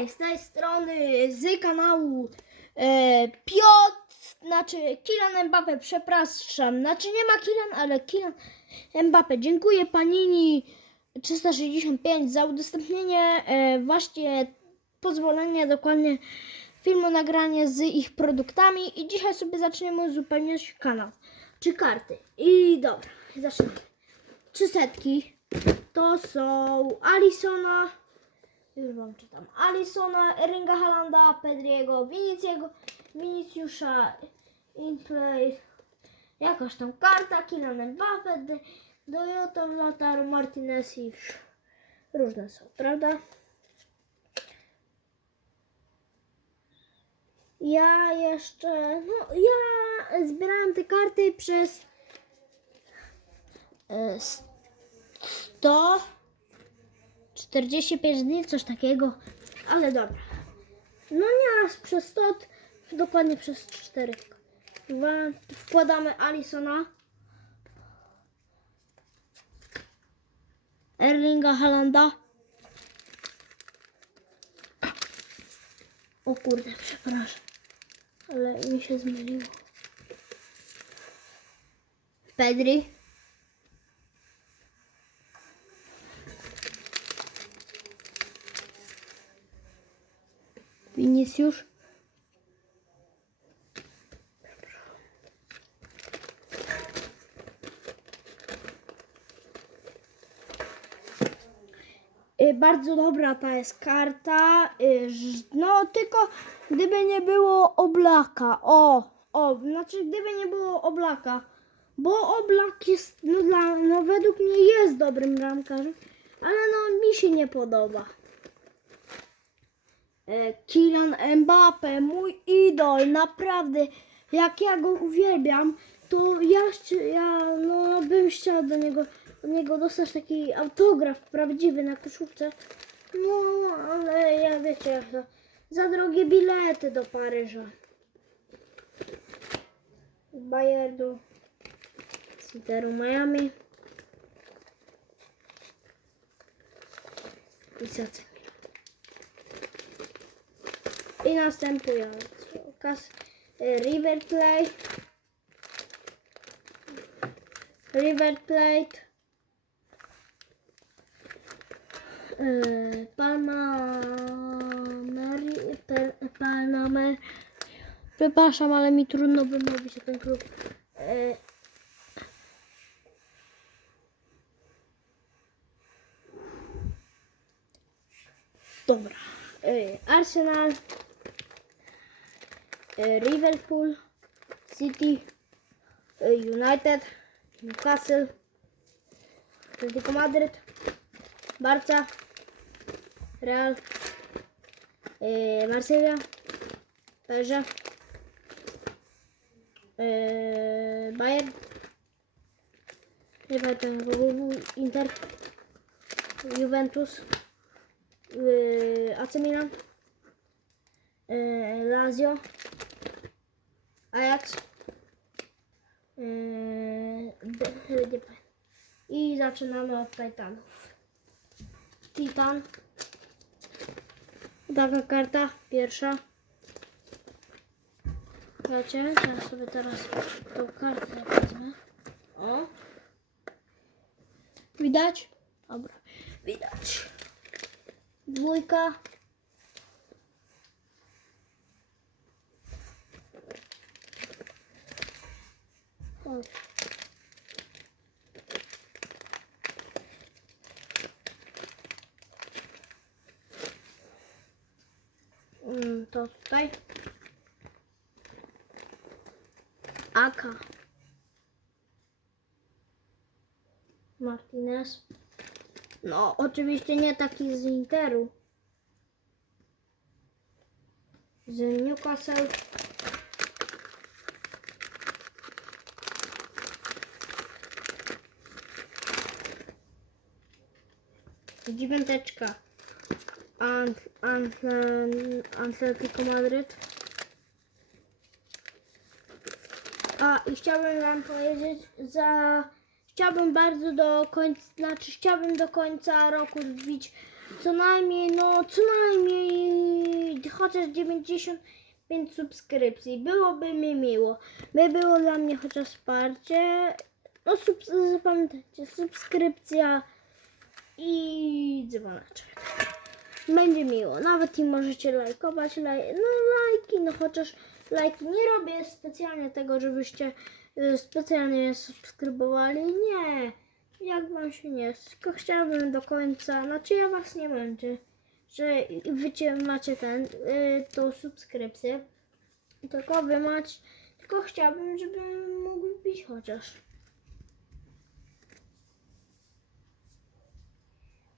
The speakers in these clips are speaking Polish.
Cześć, z tej strony z kanału e, Piotr, znaczy Kylian Mbappe, przepraszam, znaczy nie ma Kylian, ale Kylian Mbappe. Dziękuję Panini 365 za udostępnienie e, właśnie pozwolenia dokładnie filmu nagranie z ich produktami i dzisiaj sobie zaczniemy uzupełniać kanał, czy karty. I dobra, zaczynamy. Trzy setki to są Alisona, już wam czytam. Alisona, Erlinga Halanda, Pedriego, Viniciego, Viniciusza, Inplay, jakaś tam karta, Kylian Mbappe, Dojoto, Lautaro, Martinez i różne są, prawda? Ja jeszcze, no ja zbierałem te karty przez e, 100 45 dni, coś takiego, ale dobra. No nie aż przez 100, dokładnie przez 4. Dwa- Wkładamy Alisona. Erlinga Halanda. O kurde, przepraszam. Ale mi się zmyliło. Pedri. Vinicius. Y, Bardzo dobra ta jest karta. y, No tylko gdyby nie było oblaka. O, o, znaczy gdyby nie było oblaka. Bo oblak jest, no, dla, no według mnie jest dobrym bramkarzem, ale no mi się nie podoba. E, Kylian Mbappe, mój idol, naprawdę, jak ja go uwielbiam, to ja, ja no, bym chciał do niego, do niego dostać taki autograf prawdziwy na koszulce. No, ale ja wiecie, jak to, za drogie bilety do Paryża. Bayernu, z Interu Miami. I i następująco kas, e, River Plate, River Plate, e, Palmameri, per, Palmamer, przepraszam, ale mi trudno wymówić ten klub. E, Dobra. Arsenal, Liverpool, City, e, United, Newcastle, Atletico Madrid, Barca, Real, e, Marsella, PSG, e, Bayern, nie pamiętam jak go był, Inter, Juventus, e, AC Milan, e, Lazio, Ajax. Yy. I zaczynamy od Titanów. Titan. Taka karta, pierwsza. Wiecie, ja sobie teraz tą kartę wezmę. O. Widać? Dobra, widać. Dwójka. Mm, To tutaj. Aka. Martinez. No, oczywiście nie taki z Interu. Z Newcastle. Dziewiąteczka. Atletico Madryt. A i chciałbym wam powiedzieć, za chciałbym bardzo do końca, znaczy chciałbym do końca roku wbić co najmniej, no co najmniej chociaż 95 subskrypcji. Byłoby mi miło. By było dla mnie chociaż wsparcie. No sub, zapamiętajcie, subskrypcja i dzwoneczek. Będzie miło. Nawet i możecie lajkować. Laj... No lajki, no chociaż lajki nie robię specjalnie tego, żebyście y, specjalnie mnie subskrybowali. Nie. Jak wam się nie. Tylko chciałabym do końca, znaczy ja was nie będzie, że wy macie ten, y, tą subskrypcję. Tylko wy macie, tylko chciałabym, żeby mógł wbić chociaż.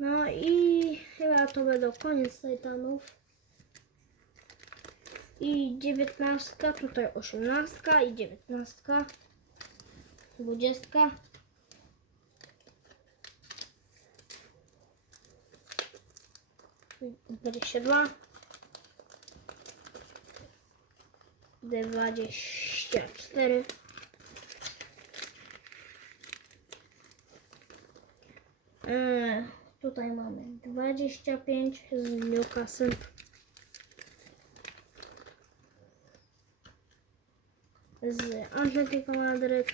No i chyba to będą koniec Titanów. I dziewiętnastka, tutaj osiemnastka i dziewiętnastka. Dwudziestka. Dwadzieścia dwa. Dwadzieścia cztery. Eee, tutaj mamy 25 z Newcastle. Z Atletico Madryt.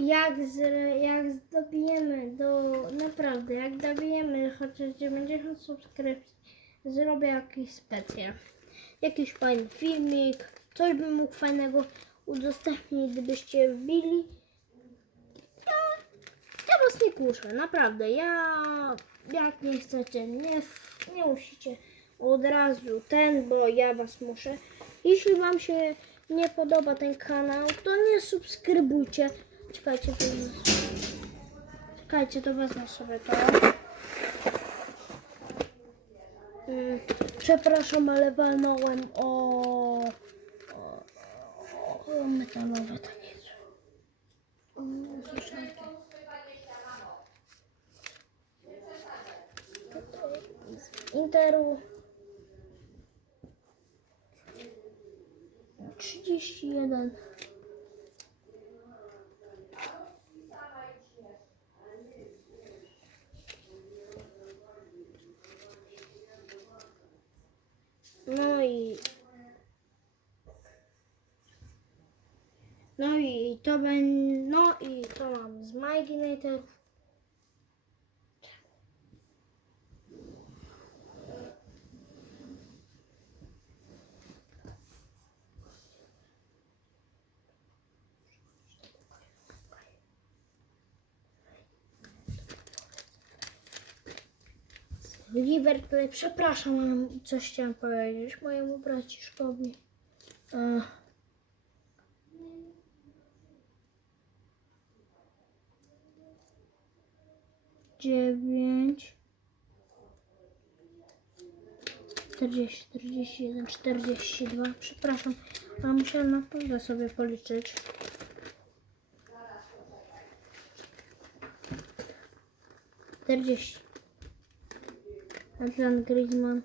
Jak, z, jak zdobijemy do, naprawdę, jak dobijemy chociaż 90 subskrypcji, zrobię jakiś specjal. Jakiś fajny filmik, coś bym mógł fajnego udostępnić, gdybyście wbili. Ja was nie kuszę, naprawdę. Ja jak nie chcecie, nie, nie musicie od razu ten, bo ja was muszę. Jeśli wam się nie podoba ten kanał, to nie subskrybujcie. Czekajcie, to wezmę. Czekajcie, to wezmę sobie to. Mm, Przepraszam, ale walnąłem o, o, o metalowe takie. O, suszarki. z Interu. 31 No i No i to będzie no i to mam z Maginator Liverpool, przepraszam, ale coś chciałam powiedzieć mojemu braciszkowi. E. Dziewięć. Czterdzieści, czterdzieści jeden, czterdzieści dwa. Przepraszam, ale musiałam naprawdę sobie policzyć. Czterdzieści. Adrian Griezmann.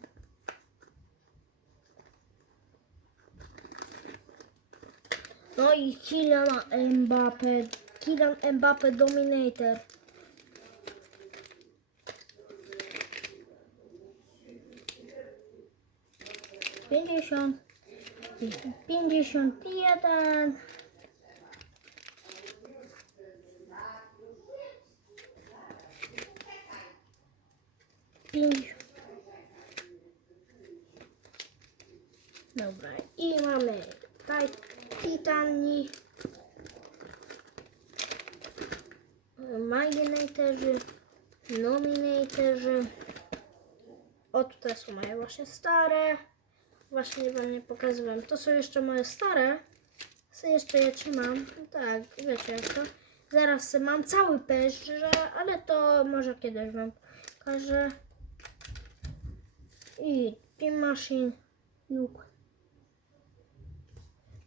No i Kylian Mbappe. Kylian Mbappe Dominator. Pięćdziesiąt. Pięćdziesiąt jeden. Pięć. Dobra, i mamy Titani, Maginatorzy, Nominatorzy. O, tutaj są moje właśnie stare. Właśnie wam nie pokazywałem. To są jeszcze moje stare. Co jeszcze je trzymam. Tak, wiecie jak to. Zaraz mam cały peszcz, ale to może kiedyś wam pokażę. I Team Machine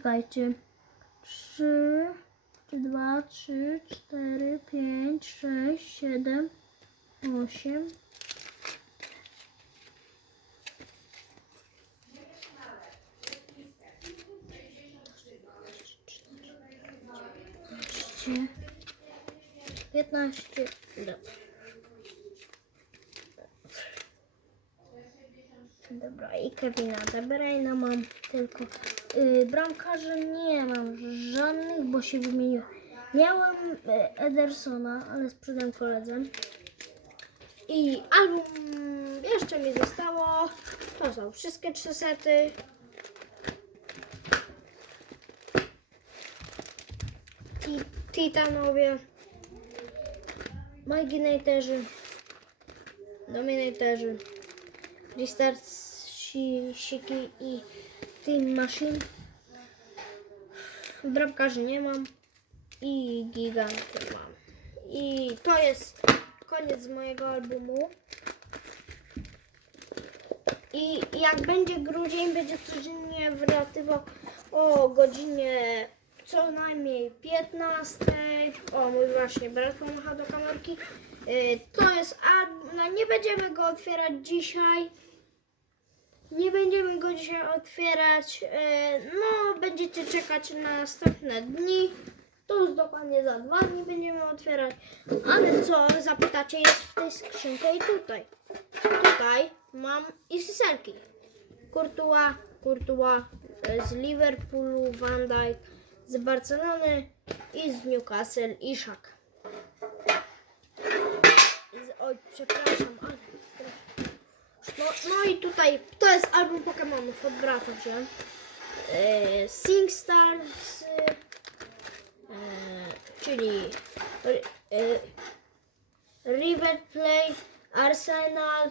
Czekajcie. Trzy, dwa, trzy, cztery, pięć, sześć, siedem, osiem. Piętnaście. Piętnaście. Dobra. Dobra, i Kevina De Bruyne mam tylko. Yy, bramkarzy nie mam żadnych, bo się wymieniłem. Miałem y, Edersona, ale sprzedałem koledze. I album jeszcze mi zostało. To są wszystkie trzy sety. Ti- Titanowie. Maginatorzy. Dominatorzy. Restart si- Siki i Team Machine. Bramkarzy nie mam. I giganty mam. I to jest koniec mojego albumu. I jak będzie grudzień, będzie codziennie wlatywał o godzinie co najmniej 15. O, mój właśnie brat pomachał do kamerki. Y, To jest album, no nie będziemy go otwierać dzisiaj. Nie będziemy go dzisiaj otwierać. E, No, będziecie czekać na następne dni. To już dokładnie za dwa dni będziemy otwierać. Ale co zapytacie jest w tej skrzynce i tutaj. Tutaj mam i syselki. Courtois, Courtois e, z Liverpoolu, Van Dijk z Barcelony i z Newcastle Ishak. Z, oj, przepraszam, ale no, no i tutaj to jest album Pokemonów od brata wziąłem. E, SingStars, e, czyli e, River Plate, Arsenal,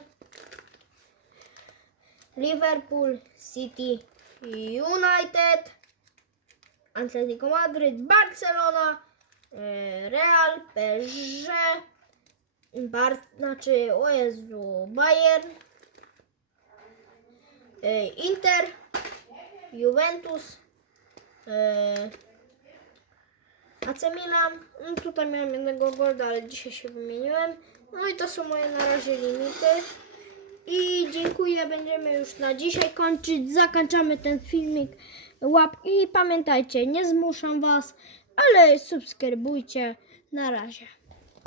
Liverpool City United, Atletico Madryt, Barcelona, e, Real, PSG, Bar, znaczy, o Jezu, Bayern, e, Inter, Juventus, e, AC Milan. No, tutaj miałem jednego golda, ale dzisiaj się wymieniłem. No i to są moje na razie limity. I dziękuję, będziemy już na dzisiaj kończyć. Zakończamy ten filmik. Łap i pamiętajcie, nie zmuszam was, ale subskrybujcie. Na razie.